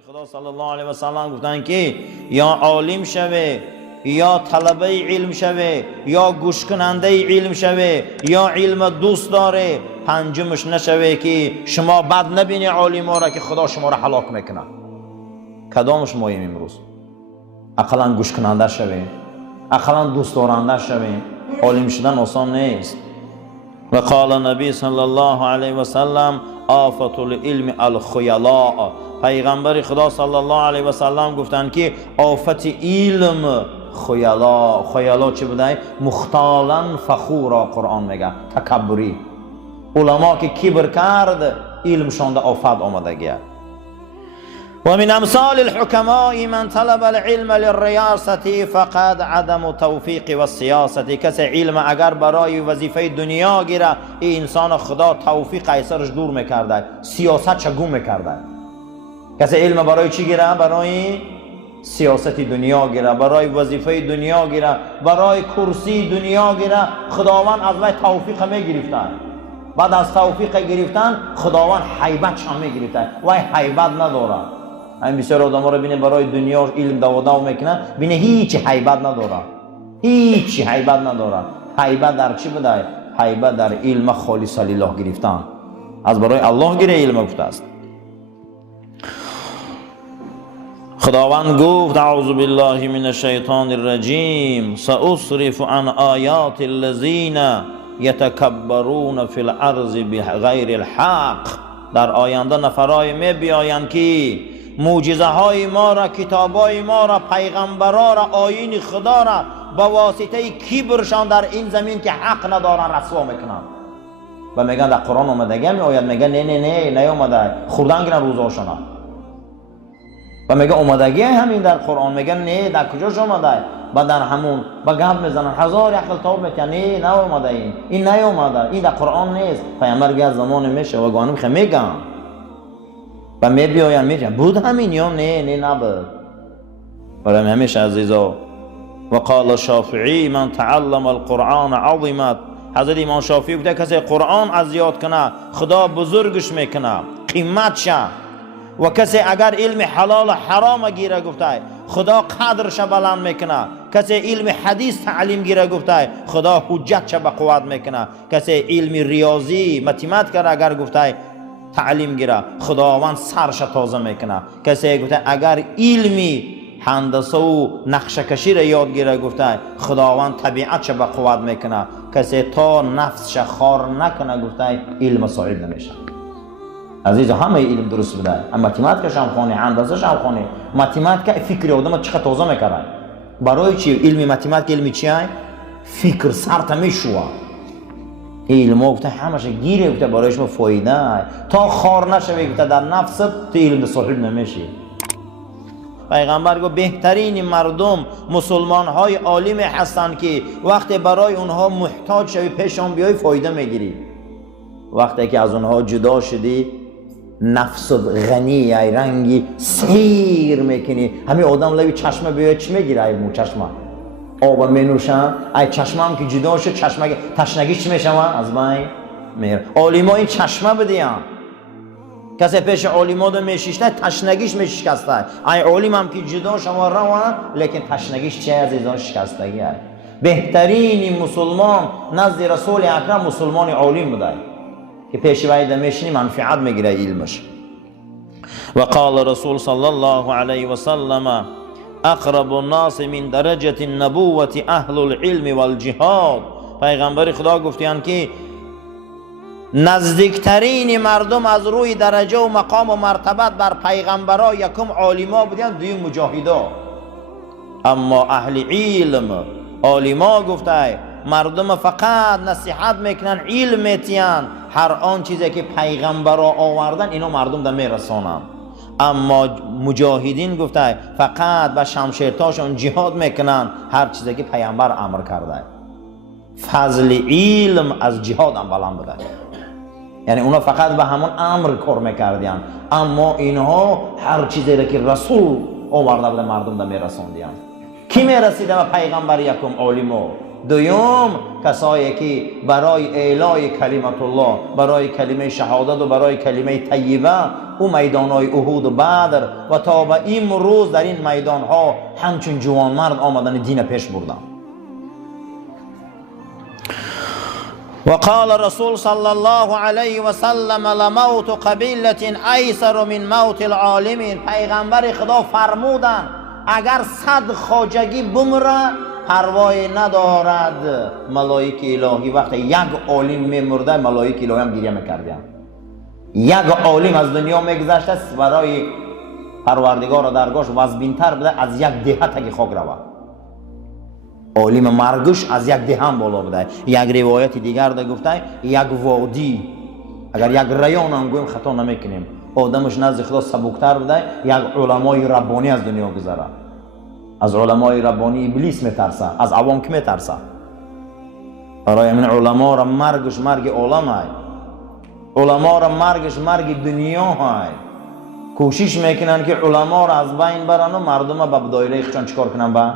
خدا صلی الله علیه و سلم گفتن که یا عالم شوه یا طلبه علم شوه یا گوش کننده علم شوه یا علم دوست داره، پنجمش نشوه که شما بد نبینی عالم را که خدا شما را هلاک میکنه. کدامش مهم امروز؟ اقلا گوش کننده شوه، اقلا دوست دارنده شوه. عالم شدن آسان نیست. و قال نبی صلی الله علیه و سلم آفت العلم الخیلاء. پیغمبر خدا صلی الله علیه و سلم گفتن که آفت علم خیلا. خیلا چی بوده؟ مختالا فخورا. قرآن میگه تکبری. علما که کبر کرد علم شانده آفت آمدگیه. و من امثال الحکماء من طلب العلم للریاست فقد عدم توفیق و سیاست. کسی علم اگر برای وظیفه دنیا گیره، این انسان خدا توفیق ایسرش دور میکرده، سیاست چگون میکرده. کسی علم برای چی گیره؟ برای سیاست دنیا گیره، برای وظیفه دنیا گیره، برای کرسی دنیا گیره. خداوند از وی توفیق میگرفته. بعد از توفیق گرفتن خداوند حیبت شان میگرفته. وی حیبت نداره. این بسیار آدم ها رو بینه برای دنیا علم دو میکنه، بینه هیچ حیبت نداره، هیچ حیبت نداره. حیبت در چی بوده؟ حیبت در علم خالص لله گرفتن، از برای الله گیره علم گفته است. خداوند گفت اعوذ بالله من الشیطان الرجیم سأصرف عن آیات الذین یتکبرون فی الارض بغیر الحق. در آینده نفرای می بیایند که معجزه های ما را، کتاب های ما را، پیغمبران را، آیین خدا را با واسطه کبرشان در این زمین که حق ندارن رسوا میکنن. و میگن در قرآن اومدگی می آید، میگن نه نه نه نیومده، خوردن گرن روزاشونا. و میگه اومدگی همین در قرآن، میگن نه در کجاش اومده؟ و در همون با گپ میزنن، هزار عقل تاب میکنن، نه اومده، این نیومده، این در قرآن نیست. پیامبر گفت زمان میشه و گانم خه میگن و میبیاین میگن بود همین یا نه نبود. برای همیشه عزیزا. و قال الشافعی من تعلم القرآن عظمت. حضرت امام شافعی گفته کسی قرآن از یاد کنه خدا بزرگش میکنه، قیمت شه. و کسی اگر علم حلال و حرام گیره گفته خدا قدرش بلند میکنه. کسی علم حدیث تعلیم گیره گفته خدا حجتش به قوت میکنه. کسی علم ریاضی متیمت اگر گفته تعلیم گیره خداوند سرش تازه میکنه. کسی گفته اگر علمی هندسه و نقشه کشی را یاد گیره گفته خداوند طبیعتش به قوت میکنه. کسی تا نفسش خار نکنه گفته علم صاحب نمیشه. عزیزا همه علم درست بده، متیماتیکش هم خونه، هندسه‌ش هم خونه. متیماتیک فکر آدم چقدر تازه میکنه. برای چی علم متیماتیک؟ علمی چیه؟ فکر سرت میشوه. علم گفته همش گیره گفته برایش ما فایده تا خار نشوی گفته در نفست تو علم صاحب نمیشی. پیغمبر گفت بهترین مردم مسلمان های عالم هستند که وقتی برای اونها محتاج شوی پیشان بیای فایده میگیری. وقتی که از اونها جدا شدی نفست غنی ای رنگی سیر میکنی. همین آدم لبی چشمه بیاید چی میگیره؟ ای مو چشمه آب مینوشن، ای چشمه هم که جدا شد چشمه تشنگیش چی میشوه؟ از بین میره. عالما این چشمه بدین. کسی پیش عالما دو میشیشته تشنگیش میشکسته. ای عالم هم که جدا شما روان لیکن تشنگیش چه عزیزان شکستگی هست. بهترین مسلمان نزد رسول اکرم مسلمان عالم بوده که پیش وی میشینی منفعت میگیره علمش. و قال رسول صلی الله علیه و سلم اقرب الناس من درجه النبوة اهل العلم والجهاد. پیغمبر خدا گفتند که نزدیکترین مردم از روی درجه و مقام و مرتبت بر پیغمبرا یکم عالما بودند، دویم مجاهدا. اما اهل علم عالما گفته مردم فقط نصیحت میکنن، علم میتین، هر آن چیزی که پیغمبرا آوردن اینو مردم ده میرسانن. اما مجاهدین گفته فقط به شمشیرتاشون جهاد میکنن، هر چیزی که پیغمبر امر کرده. فضل علم از جهاد هم بلند بوده. یعنی اونا فقط به همون امر کار میکردین، اما اینها هر چیزی که رسول آورده بوده مردم ده میرساندین. کی میرسیده به پیغمبر؟ یکم عالمو. دوم کسایی که برای اعلای کلمت الله، برای کلمه شهادت و برای کلمه طیبه او میدانهای احد و بدر و تا به امروز در این میدانها همچون جوانمرد آمدن دین پیش بردن. وقال رسول صلی الله علیه و سلم لموت قبیلة ایسر من موت العالمین. پیغمبر خدا فرمودن اگر 100 خواجگی بمره پروای ندارد ملائکه الهی. وقتی یک عالم میمرده ملائکه الهی هم گریه میکردن. یک عالم از دنیا میگذشته برای پروردگار درگاهش وزبینتر بده از یک دهه تگی خاک رود. عالم مرگش از یک دهه هم بالا بده. یک روایت دیگر ده گفته یک وادی، اگر یک ریان هم گویم خطا نمیکنیم، آدمش نزد خدا سبکتر بده یک علمای ربانی از دنیا گذره. از علمای ربانی ابلیس میترسه، از عوام که میترسه. برای من علما را مرگش مرگ عالم های، علما را مرگش مرگ دنیا های. کوشش میکنن که علما را از بین برن و مردم به دایره خودشان چیکار کنن؟ به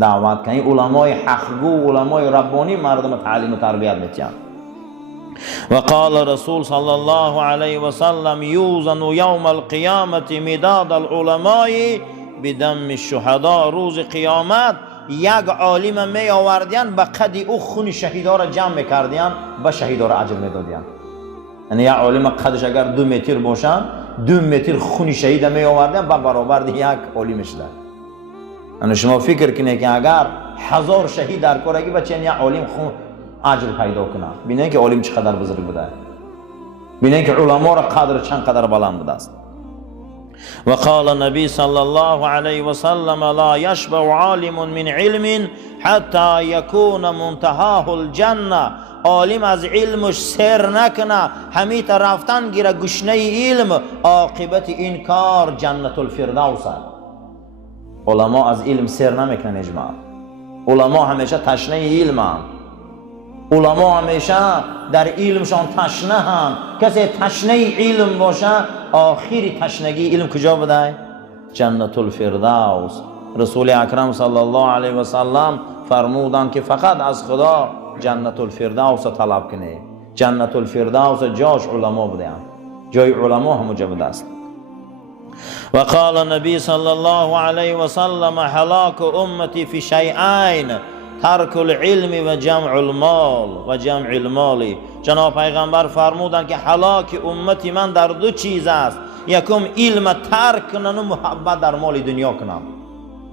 دعوت کنن. علمای حقگو، علمای ربانی مردم تعلیم و تربیت میتین. وقال رسول صلی الله علیه و سلم یوزن یوم القیامت مداد العلماء بدم الشهداء. روز قیامت یک عالم می آوردین به قد او خون شهیدا را جمع میکردین، به شهیدا را اجر میدادین. یعنی یک عالم قدش اگر 2 متر باشن 2 متر خون شهید می آوردین به برابر یک عالمش ده. یعنی شما فکر کنید که اگر 1000 شهید در کارگی بچین یک عالم خون اجر پیدا کنه. ببینید که عالم چقدر بزرگ بوده، ببینید که علما را قدر چند قدر بلند بوده است. وقال النبي صلى الله عليه وسلم لا يشبع عالم من علم حتى يكون منتهاه الجنة. عالم از علمش سیر نکنه همیت رفتن گیره گشنه علم، عاقبت این کار جنت الفردوس. علما از علم سیر نمیکنن اجماع. علما همیشه تشنه علم هم. علما همیشه در علمشان تشنه هم. کسی تشنه علم باشه آخری تشنگی علم کجا بده؟ جنت الفردوس. رسول اکرم صلی الله علیه و سلم فرمودند که فقط از خدا جنت الفردوس طلب کنه. جنت الفردوس جاش علما بودن، جای علما هم موجود است. وقال النبي صلى الله عليه وسلم هلاك امتي في شيئين ترک العلم و جمع المال و جمع المال. جناب پیغمبر فرمودند که هلاک امتی من در 2 چیز است. یکم علم ترک کنن و محبت در مال دنیا کنن.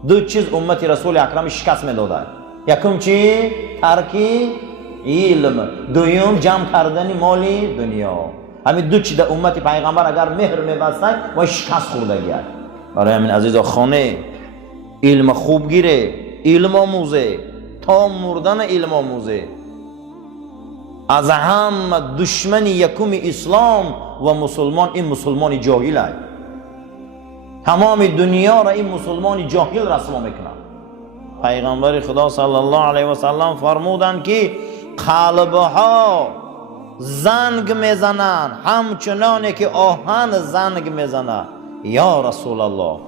2 چیز امتی رسول اکرم شکست میداده. یکم چی؟ ترکی علم، دوم جمع کردن مال دنیا. همین 2 چیز در امتی پیغمبر اگر مهر میبستن و شکست خورده گرد. برای همین عزیزا خانه علم خوب گیره، علم آموزه تا مردن علم آموزه. از هم دشمن یکم اسلام و مسلمان این مسلمان جاهل است. تمام دنیا را این مسلمان جاهل رسوا میکنه. پیغمبر خدا صلی الله علیه و سلم فرمودند که قلبها زنگ میزنن همچنانی که آهن زنگ میزنه. یا رسول الله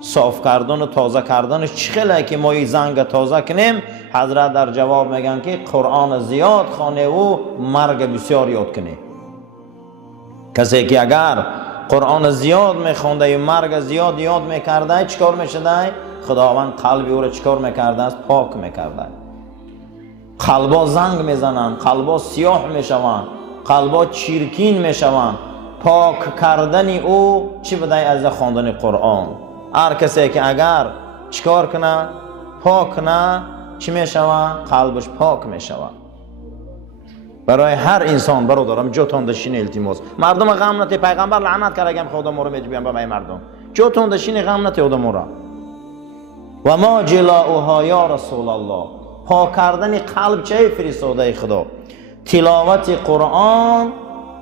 صاف کردن و تازه کردن چخیله که ما این زنگ تازه کنیم؟ حضرت در جواب میگن که قرآن زیاد خوانه و مرگ بسیار یاد کنه. کسی که اگر قرآن زیاد میخونده و مرگ زیاد یاد میکرده چیکار میشده؟ خداوند قلب او را چیکار میکرده است؟ پاک میکرده. قلبا زنگ میزنن، قلبا سیاه میشوند، قلبا چیرکین میشوند. پاک کردن او چی بده؟ از خواندن قرآن. هر کسی که اگر چیکار کنه؟ پاک نه چی میشوه؟ قلبش پاک میشوه. برای هر انسان برادرم جوتون دشین التماس. مردم غم نتی، پیغمبر لعنت کرده اگه خدا ما رو میجبیم به مردم. جوتون دشین غم نتی خدا ما را. و ما جلاؤها یا رسول الله. پاک کردن قلب چه فرستاده خدا؟ تلاوت قرآن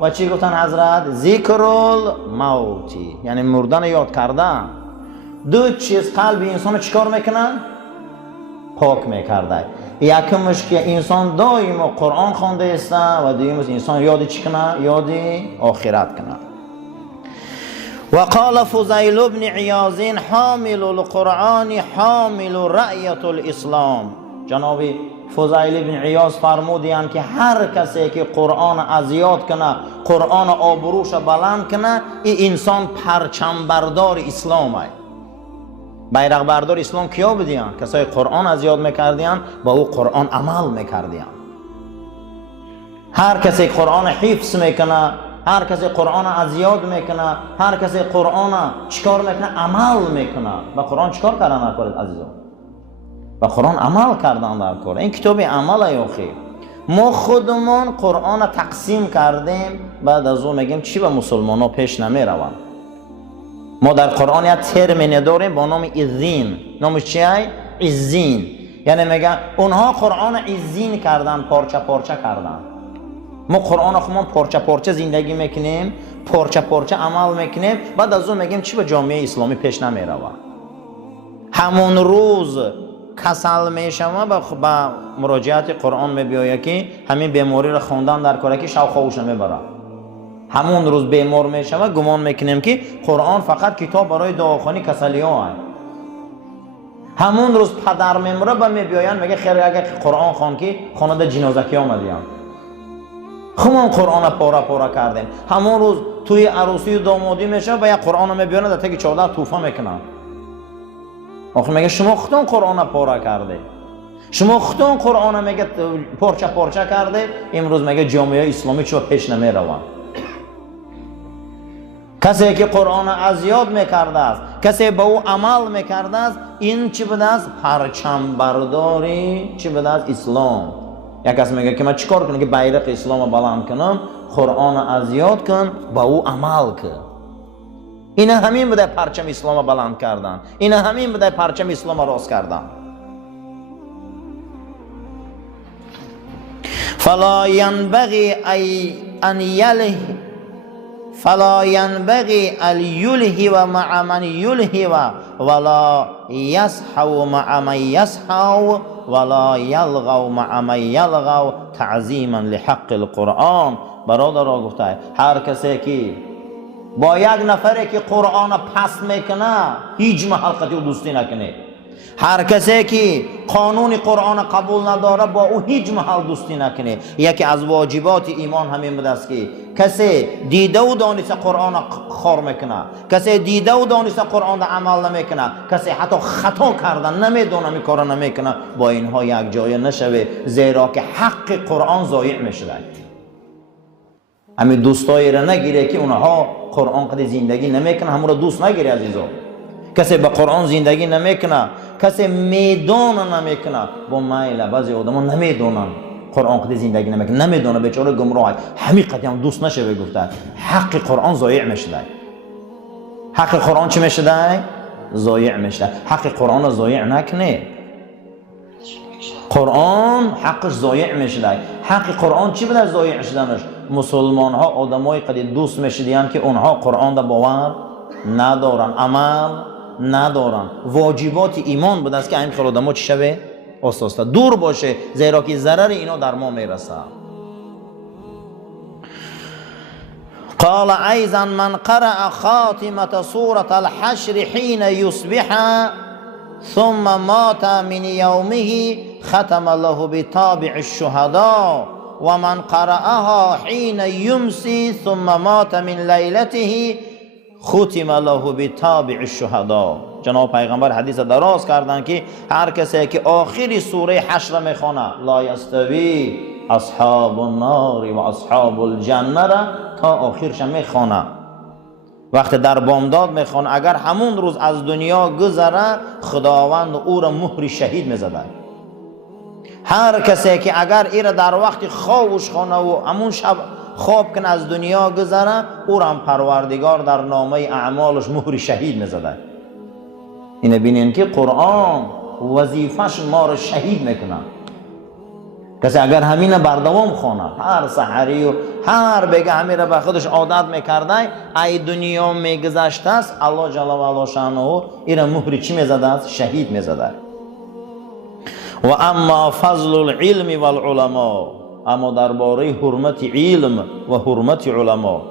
و چی گفتن حضرت؟ ذکر الموتی، یعنی مردن یاد کردن. 2 چیز قلب انسان چیکار میکنن؟ پاک میکرده. یکمش که انسان دائم قرآن خوانده است و دومش انسان یاد چی کنه؟ یاد آخرت کنه. وقال فضیل بن عیاض حامل القرآن حامل رأیت الاسلام. جناب فضیل بن عیاض فرمودند که هر کسی که قرآن اذیت کنه، قرآن آبروش بلند کنه، این انسان پرچم بردار اسلام است. بیرق بردار اسلام کیا بودیان؟ کسای قرآن اذیت میکردیان، با او قرآن عمل میکردیان. هر کسی قرآن حفظ میکنه، هر کسی قرآن اذیت میکنه، هر کسی قرآن چیکار میکنه؟ عمل میکنه. با قرآن چیکار کردن در کار عزیزان؟ با قرآن عمل کردن در کار. این کتاب عمل ایوخی. ما خودمون قرآن تقسیم کردیم، بعد از اون میگیم چی به مسلمان ها پیش نمیروند. ما در قرآن یک ترمینی داریم با نام عزین. نامش چیه؟ عزین. یعنی میگن اونها قرآن عزین کردن، پارچه پارچه کردن. ما قرآن خودمون پارچه پارچه زندگی میکنیم، پارچه پارچه عمل میکنیم، بعد از اون میگیم چی به جامعه اسلامی پیش نمیروند. همون روز کسل میشم با مراجعت قرآن میبیاید که همین بیماری را خوندن در کاره که شوق خوش نمیبره. همون روز بیمار میشم گمان میکنیم که قرآن فقط کتاب برای دعاخوانی کسلی ها هست. همون روز پدر میمره با میبیاین میگه خیر اگر قرآن خوان که خانده جنازه ها آمدیم، همون قرآن پاره پاره کردیم. همون روز توی عروسی و دامادی میشه با یک قرآن میبیانه در تک 14 توفه میکنن. آخه میگه شما خودتون قرآن پاره کرده، شما خودتون قرآن میگه پارچه پارچه کرده. امروز میگه جامعه اسلامی چرا پیش نمیروند؟ کسی که قرآن اذیت میکرده است، کسی به او عمل میکرده است، این چی بوده است؟ پرچم برداری چی بوده است؟ اسلام. یک کس میگه که من چیکار کنم که بیرق اسلام بلند کنم؟ قرآن اذیت کن، با او عمل کن. این همین بوده پرچم اسلام بلند کردن، این همین بوده پرچم اسلام راست کردن. فلا ينبغي ان يله فلا ينبغي ان يلهو مع من يلهو ولا يسحو مع من يسحو ولا يلغو مع من يلغو تعظیما لحق القرآن. برادر را گفته هر کسی که با یک نفری که قرآن پس میکنه هیچ محل قطعی دوستی نکنه. هر کسی که قانون قرآن قبول نداره با او هیچ محل دوستی نکنه. یکی از واجبات ایمان همین بوده است که کسی دیده و دانسته قرآن خار میکنه، کسی دیده و دانسته قرآن عمل نمیکنه، کسی حتی خطا کردن نمیدونه می کار نمیکنه، با اینها یک جای نشوه، زیرا که حق قرآن ضایع میشه. همین دوستایی را نگیره که اونها قرآن قد زندگی نمیکنه، همون را دوست نگیره عزیزان. کسی به قرآن زندگی نمیکنه، کسی میدونه نمیکنه، با میل بعضی آدما نمیدونن قرآن قد زندگی نمیکنه، نمیدونه بیچاره گمراه، همین قدم دوست نشه. گفته حق قرآن ضایع میشه. حق قرآن چی میشه؟ ضایع میشه. حق قرآن ضایع نکنه. قرآن حقش ضایع میشه. حق قرآن چی بوده ضایع شدنش؟ مسلمان ها آدمای قد دوست میشدن که اونها قرآن را باور ندارن، عمل ندارن. واجبات ایمان بوده است که این خیلی آدم‌ها چی شوه؟ آساسته دور باشه، زیرا که ضرر اینا در ما میرسه. قال ایضا من قرأ خاتمة سورة الحشر حين يصبح ثم مات من يومه ختم له بتابع الشهداء ومن قرأها حين يمسي ثم مات من لیلته ختم له بتابع الشهداء. جناب پیغمبر حدیث دراز کردن که هر کسی که آخری سوره حشر میخونه لا یستوی اصحاب النار و اصحاب الجنه را تا آخرش میخونه، وقتی در بامداد میخونه، اگر همون روز از دنیا گذره خداوند او را مهر شهید میزده. هر کسی که اگر این را در وقت خوابش خونه و همون شب خواب کنه از دنیا گذره، او را هم پروردگار در نامه اعمالش مهر شهید میزده. اینه بینین که قرآن وظیفش ما را شهید میکنه. کسی اگر همین بردوام خونه هر سحری و هر بگه همین را به خودش عادت میکرده، ای دنیا میگذشته است، الله جل و علا شانه این را مهر چی میزده است؟ شهید میزده. و اما فضل العلم والعلماء، اما درباره حرمت علم و حرمت علما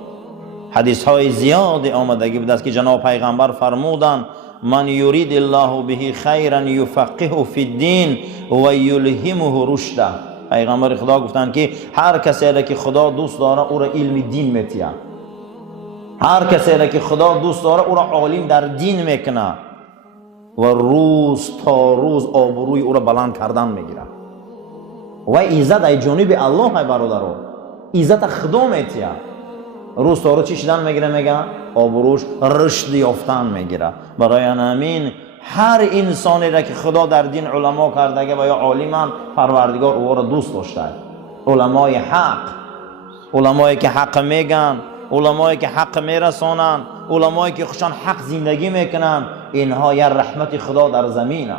حدیث های زیادی آمدگی بوده است که جناب پیغمبر فرمودند من یرید الله به خیرا یفقهه فی الدین و یلهمه رشده. پیغمبر خدا گفتن که هر کسی را که خدا دوست داره او را علم دین میتیه، هر کسی را که خدا دوست داره او را عالم در دین میکنه و روز تا روز آبروی او را بلند کردن میگیره. و عزت ای جانب الله های برادران، عزت خدا میتیه. روز تا روز چی شدن میگیره؟ میگه آبروش رشد یافتن میگیره. برای همین هر انسانی را که خدا در دین علما کرده و یا عالمان، پروردگار او را دوست داشته. علمای حق، علمایی که حق میگن، علمایی که حق میرسانن، علمایی که خوشان حق زندگی میکنن، اینها یا رحمت خدا در زمینه.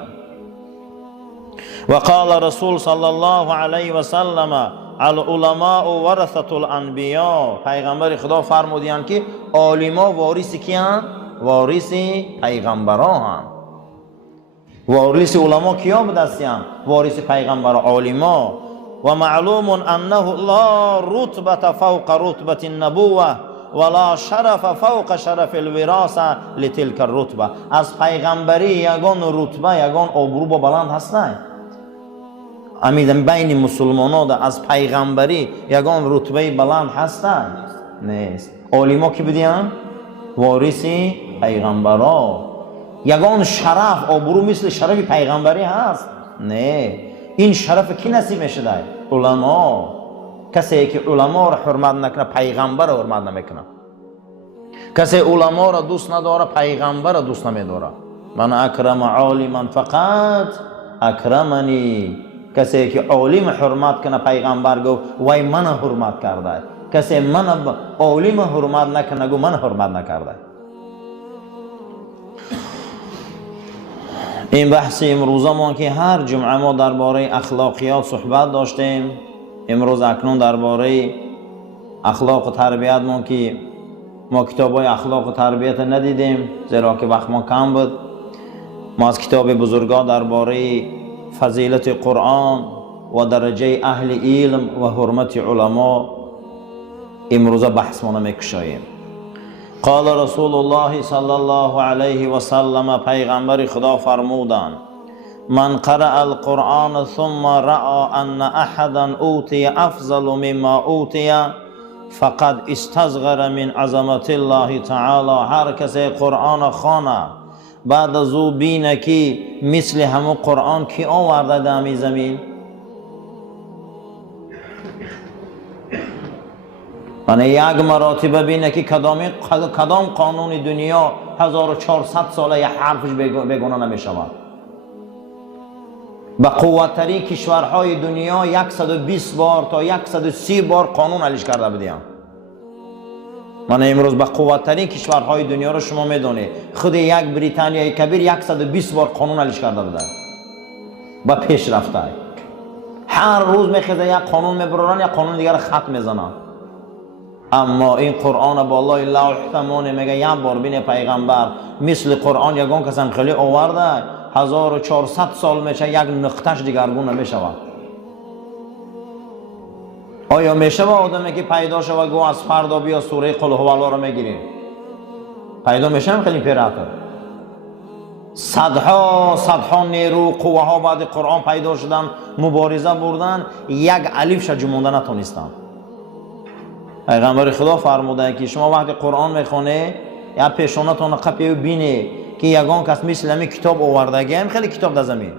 و قال رسول صلی الله علیه و سلم العلماء ورثة الانبیاء. پیغمبر خدا فرمودند که عالما وارث کیان؟ وارث پیغمبران. وارث علما کیا بودند؟ وارث پیغمبر عالما. و معلوم انه لا رتبه فوق رتبه النبوه ولا شرف فوق شرف الوراثه لتلك الرتبه. از پیغمبری یگان رتبه، یگان آبرو با بلند هستند. امیدم بین مسلمانان از پیغمبری یگان رتبه بلند هستند؟ نیست. عالما کی بودند؟ وارث پیغمبران. یگان شرف آبرو مثل شرف پیغمبری هست؟ نه. این شرف کی نصیب میشه؟ علما. کسی که علما را حرمت نکنه پیغمبر را حرمت نمیکنه. کسی علما را دوست نداره پیغمبر را دوست نمیداره. من اکرم عالما فقط اکرمنی. کسی که عالم حرمت کنه پیغمبر گو وای من حرمت کرده. کسی من عالم حرمت نکنه گو من حرمت نکرده. این بحث امروزه ما که هر جمعه ما درباره اخلاقیات صحبت داشتیم، امروز اکنون درباره اخلاق و تربیت ما که ما کتابای اخلاق و تربیت ندیدیم زیرا که وقت ما کم بود. ما از کتاب بزرگا درباره فضیلت قرآن و درجه اهل علم و حرمت علما امروزه بحث ما نمیکشاییم. قال رسول الله صلی الله علیه و سلم. پیغمبر خدا فرمودند من قرأ القرآن ثم رأى ان احدا اوتی افضل مما اوتی فقد استصغر من عظمت الله تعالی. هر کسی قرآن خوانه بعد از او بینه که مثل همون قرآن کی آورده دمی زمین؟ یعنی یک مراتبه بینه که کدام قانون دنیا 1400 ساله یه حرفش بگونه نمیشود. به قوتترین کشورهای دنیا 120 بار تا 130 بار قانون علیش کرده بودیم. من امروز به قوتترین کشورهای دنیا رو شما میدونید خود یک بریتانیای کبیر 120 بار قانون علیش کرده بوده با پیش رفته. هر روز میخیزه یک قانون میبرن یک قانون دیگر خط میزنن. اما این قرآن با الله لوح تمونه میگه یک بار بین پیغمبر مثل قرآن یگان کسان خیلی آورده 1400 سال میشه یک نقطهش دیگرگون نمیشود. آیا میشه با آدمی که پیدا شود گو از فردا بیا سوره قل هو الله رو میگیریم؟ پیدا میشه؟ خیلی پیراتر صدها نیرو قوه ها بعد قرآن پیدا شدن، مبارزه بردن، یک الف شجمونده نتونستن. پیغمبر خدا فرموده که شما وقتی قرآن میخونه یا پیشانتون قپی بینه که یگان کس مثل همی کتاب آوردگی هم خیلی کتاب در زمین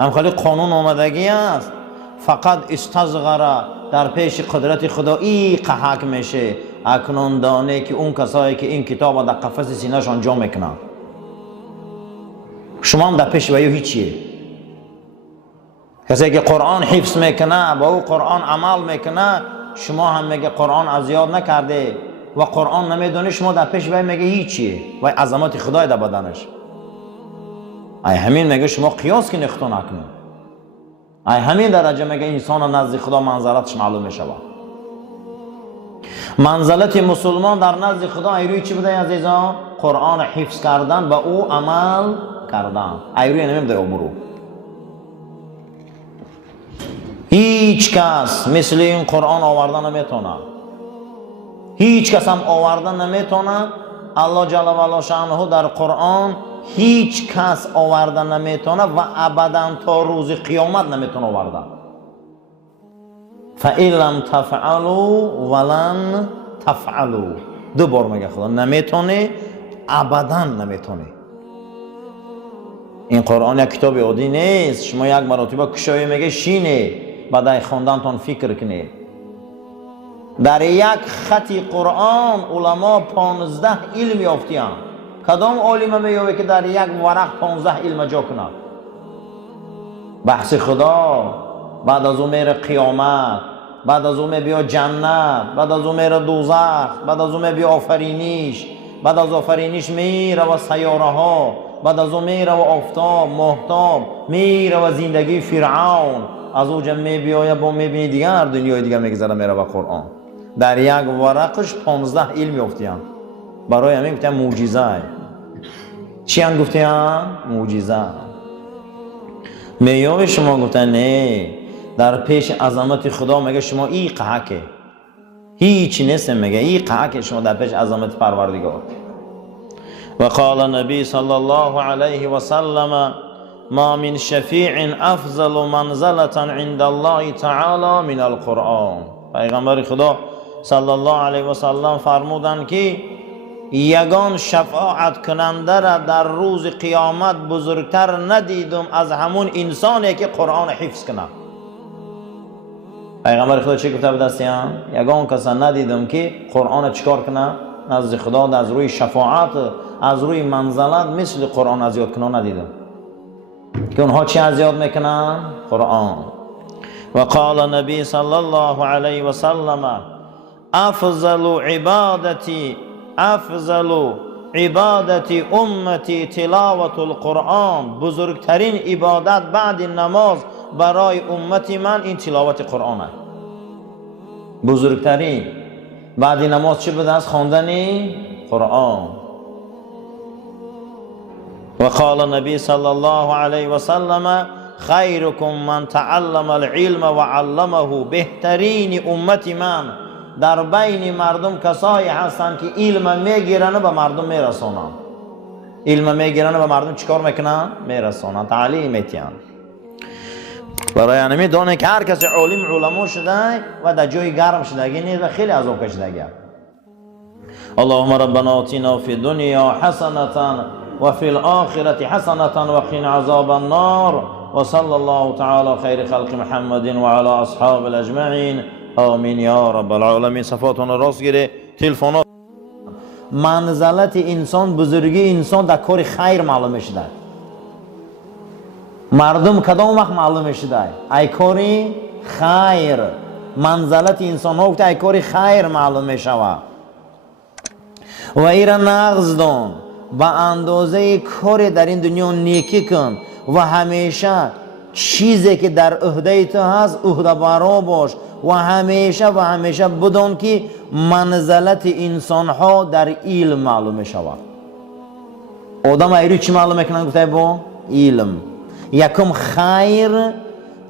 هم خیلی قانون آمدگی است، فقط استصغره در پیش قدرت خدا ای قحک میشه. اکنون دانه که اون کسایی که این کتاب در قفس سینه‌شان جا میکنن شما هم در پیش ویو هیچیه. کسی که قرآن حفظ میکنه با او قرآن عمل میکنه شما هم میگه قرآن از یاد نکرده و قرآن نمیدونه، شما در پیش وی میگه هیچیه و عظمت خدای در بدنش. ای همین میگه شما قیاس که نختو نکنید. ای همین درجه میگه انسان نزد خدا منزلتش معلوم میشه. منزلت مسلمان در نزد خدا ایروی چی بوده عزیزان؟ قرآن حفظ کردن با او عمل کردن. ایروی نمیده امرو. هیچ کس مثل این قرآن آوردن نمیتونه. هیچ کس هم آوردن نمیتونه الله جل و علا شأنه در قرآن هیچ کس آوردن نمیتونه و ابدا تا روز قیامت نمیتونه آوردن. فَإِن لَمْ تَفْعَلُوا وَلَنْ تَفْعَلُوا. دو بار میگه خدا نمیتونه، ابدا نمیتونه. این قرآن یک کتاب عادی نیست. شما یک مرتبه کشایی میگه شینه، بعد خواندنتون فکر کنید. در یک خط قرآن علما 15 علم یافتیان. کدام عالم میگه که در یک ورق 15 علم جا کنه؟ بحث خدا، بعد از اون میره قیامت، بعد از اون میبیا جنت، بعد از اون میره دوزخ، بعد از اون میبیا آفرینش، بعد از آفرینش میره و سیاره ها، بعد از اون میره و آفتاب، ماهتاب، میره و زندگی فرعون. از اونجا میبیا با میبینی دیگر دنیای دیگه میگذره میره و قرآن. در یک ورقش 15 علم یافتیان. برای همین گفتن معجزه. چی هم گفتن؟ معجزه. میگه شما گفتن نه، در پیش عظمت خدا میگه شما ای قحکه، هیچ نیست. میگه ای قحکه شما در پیش عظمت پروردگار. و قال النبی صلی الله علیه و سلم ما من شفیع افضل منزلة عند الله تعالی من القرآن. پیغمبر خدا صلی الله علیه و سلم فرمودند که یگان شفاعت کننده را در روز قیامت بزرگتر ندیدم از همون انسانی که قرآن حفظ کنه. پیغمبر خدا چی گفته به دستیان؟ یگان کسی ندیدم که قرآن چیکار کنه نزد خدا، از روی شفاعت، از روی منزلت مثل قرآن ازیاد کنه ندیدم. که اونها چی ازیاد میکنن؟ قرآن. و قال النبی صلی الله علیه و سلم افضل عبادتی امتی تلاوت القرآن. بزرگترین عبادت بعد نماز برای امتی من این تلاوت قرآن است. بزرگترین بعد نماز چی بوده است؟ خواندن قرآن. و قال النبی صلی الله علیه و سلم خیرکم من تعلم العلم و علمه. بهترین امتی من در بین مردم کسایی هستند که علم میگیرن و به مردم میرسونن. علم میگیرن و به مردم چیکار میکنن؟ میرسونن، تعلیم میتین. برای همین دونه که هر کسی علما شده و در جای گرم شدگی نیست و خیلی عذاب کشیدگی. اللهم ربنا آتنا فی الدنیا حسنة و فی الآخرة حسنة و قنا عذاب النار. و صلی الله تعالی خیر خلق محمد و علی اصحاب الاجمعین. آمین یا رب العالمین. صفاتون راست گیره. تلفنات منزلت انسان، بزرگی انسان در کار خیر معلوم شده. مردم کدام وقت معلوم شده؟ ای کاری خیر. منزلت انسان ها وقت ای کاری خیر معلوم می شود. و ایرا نقض دان با اندازه کار در این دنیا نیکی کن و همیشه چیزی که در عهده تو هست عهده برا باش و همیشه بدون که منزلت انسان ها در علم معلوم می شود. آدم ایرو چی معلوم میکنن؟ گفته با علم. یکم خیر،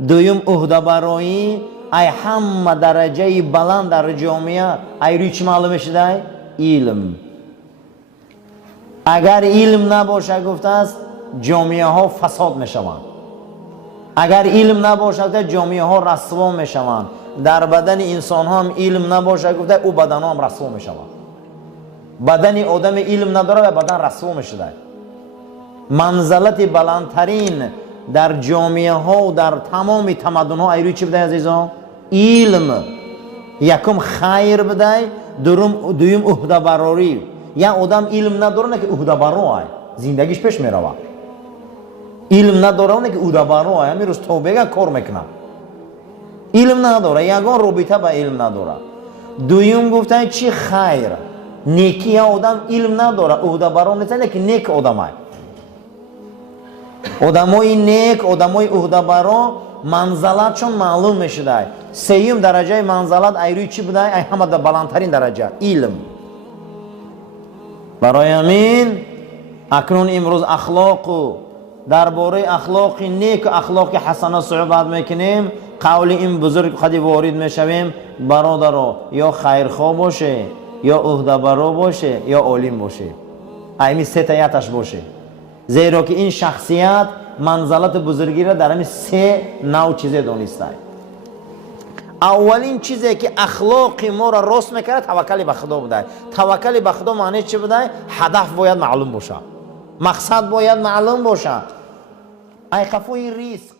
دویم عهده برایی. ای همه درجه بلند در جامعه ایرو چی معلوم شده؟ علم. اگر علم نباشه گفته است جامعه ها فساد می شوند. اگر علم نباشه جامعه ها رسوا می شوند. در بدن انسان ها هم علم نباشه گفته او بدن ها هم رسوا می شوند. بدن آدم علم نداره و بدن رسوا می شده. منزلت بلندترین در جامعه ها و در تمام تمدن ها ایروی چی بده عزیزان؟ علم. یکم خیر بده، دویم عهده براری. یا آدم علم نداره نه که عهده برای زندگیش پیش می روه. علم نداره نه که عهده برای همین روز توبه کار میکنه. علم نداره، یگان رابطه با علم نداره. دویم گفتن چی خیر، نیکی. آدم علم نداره عهده برای نیست نه که نیک آدم است. آدمای نیک، آدمای عهده برا منزلتشون معلوم میشده. سوم درجه منزلت ایروی چی بوده؟ ای همه در بلندترین درجه علم. برای همین اکنون امروز اخلاق و درباره اخلاق نیک و اخلاق حسنه صحبت میکنیم. قول این بزرگ خودی وارد میشویم. برادرها یا خیرخواه باشه یا عهده‌برو باشه یا عالم باشه. این سه تایتش باشه. زیرا که این شخصیت منزلت بزرگی را در این سه نوع چیز دانسته. اولین چیزی که اخلاق ما را راست میکنه توکل به خدا بوده. توکل به خدا معنی چی بوده؟ هدف باید معلوم باشه، مقصد باید معلوم باشه. ای خفوی ریسک